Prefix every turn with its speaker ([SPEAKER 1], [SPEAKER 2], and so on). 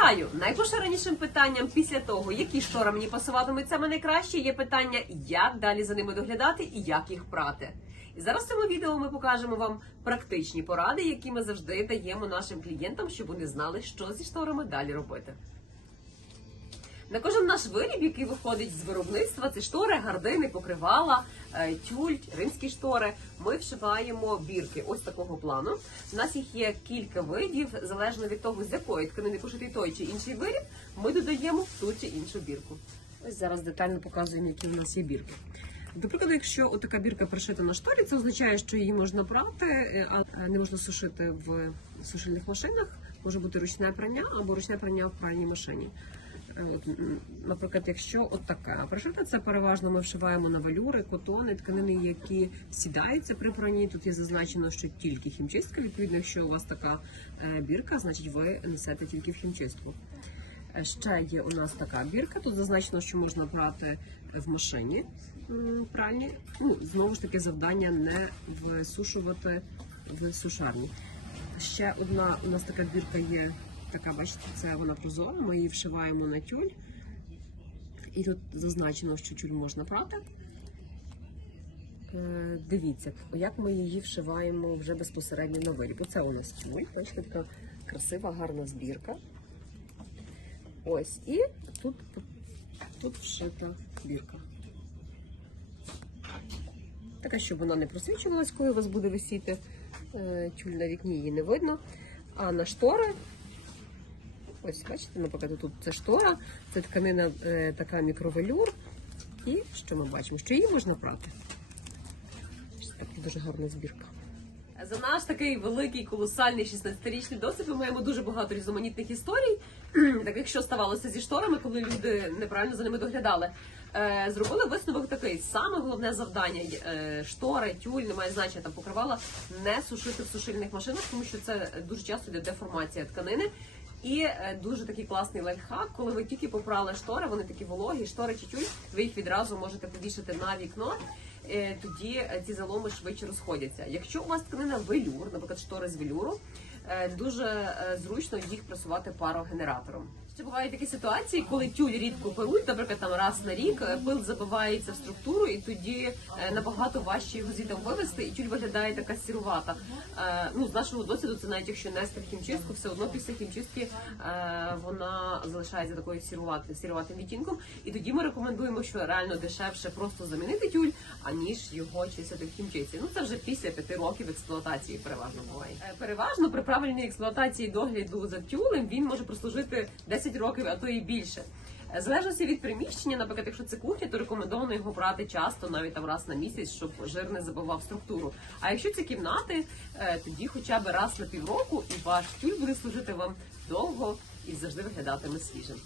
[SPEAKER 1] Вітаю! Найпоширенішим питанням після того, які штори мені пасуватимуть саме найкраще, є питання, як далі за ними доглядати і як їх прати. І зараз в цьому відео ми покажемо вам практичні поради, які ми завжди даємо нашим клієнтам, щоб вони знали, що зі шторами далі робити. На кожен наш виріб, який виходить з виробництва, це штори, гардини, покривала, е, тюль, римські штори. Ми вшиваємо бірки ось такого плану. У нас їх є кілька видів, залежно від того, з якої тканини пошитий той чи інший виріб, ми додаємо ту чи іншу бірку. Ось зараз детально показуємо, які в нас є бірки. До прикладу, якщо отака бірка пришита на шторі, це означає, що її можна прати, е, а не можна сушити в сушильних машинах. Може бути ручне прання або ручне прання в пральній машині. Е, наприклад, якщо от пришита, це переважно ми вшиваємо на валюри, котони, тканини, які сідаються при пранні. Тут є зазначено, що тільки хімчистка. Відповідно, якщо у вас така е, бірка, значить ви несете тільки в хімчистку. Е, Ще є у нас така бірка. Тут зазначено, що можна прати в машині пральні. Ну, знову ж таки, завдання не висушувати в сушарні. Ще одна у нас така бірка є. Така, бачите, це вона прозора. Ми її вшиваємо на тюль. І тут зазначено, що тюль можна прати. Е, Дивіться, як ми її вшиваємо вже безпосередньо на виріб. Оце у нас тюль. Бачите, така красива, гарна збірка. Ось, і тут, тут вшита бірка. Така, щоб вона не просвічувалась, коли у вас буде висіти е, тюль на вікні, її не видно. А на штори, ось бачите, наприклад, тут це штора, це тканина е, така мікровелюр. І що ми бачимо? Що її можна прати. Така дуже гарна збірка. За наш такий великий, колосальний 16-річний досвід ми маємо дуже багато різноманітних історій. Так якщо ставалося зі шторами, коли люди неправильно за ними доглядали. Е, зробили висновок такий: саме головне завдання е, штори, тюль, немає значення там покривала, не сушити в сушильних машинах, тому що це дуже часто йде деформація тканини. І е, дуже такий класний лайфхак, коли ви тільки попрали штори, вони такі вологі, штори чи чуть. ви їх відразу можете повішати на вікно. е, Тоді е, ці заломи швидше розходяться. Якщо у вас тканина велюр, наприклад, штори з велюру, дуже е, зручно їх пресувати парогенератором. Ще бувають такі ситуації, коли тюль рідко перуть, наприклад, там раз на рік е, пил забивається в структуру, і тоді е, набагато важче його звідти вивести, і тюль виглядає така сірувата. Е, Ну, з нашого досвіду, це навіть якщо нести в хімчистку, все одно після хімчистки е, вона залишається такою сіруватим, сіруватим відтінком. І тоді ми рекомендуємо, що реально дешевше просто замінити тюль, аніж його чистити в хімчистці. Ну це вже після п'яти років експлуатації переважно буває. Е, Переважно при правильній експлуатації догляду за тюлем він може прослужити 10 років, а то і більше. Е, залежності від приміщення, наприклад, якщо це кухня, то рекомендовано його брати часто, навіть там раз на місяць, щоб жир не забивав структуру. А якщо це кімнати, е, тоді хоча б раз на півроку, і ваш тюль буде служити вам довго і завжди виглядатиме свіжим.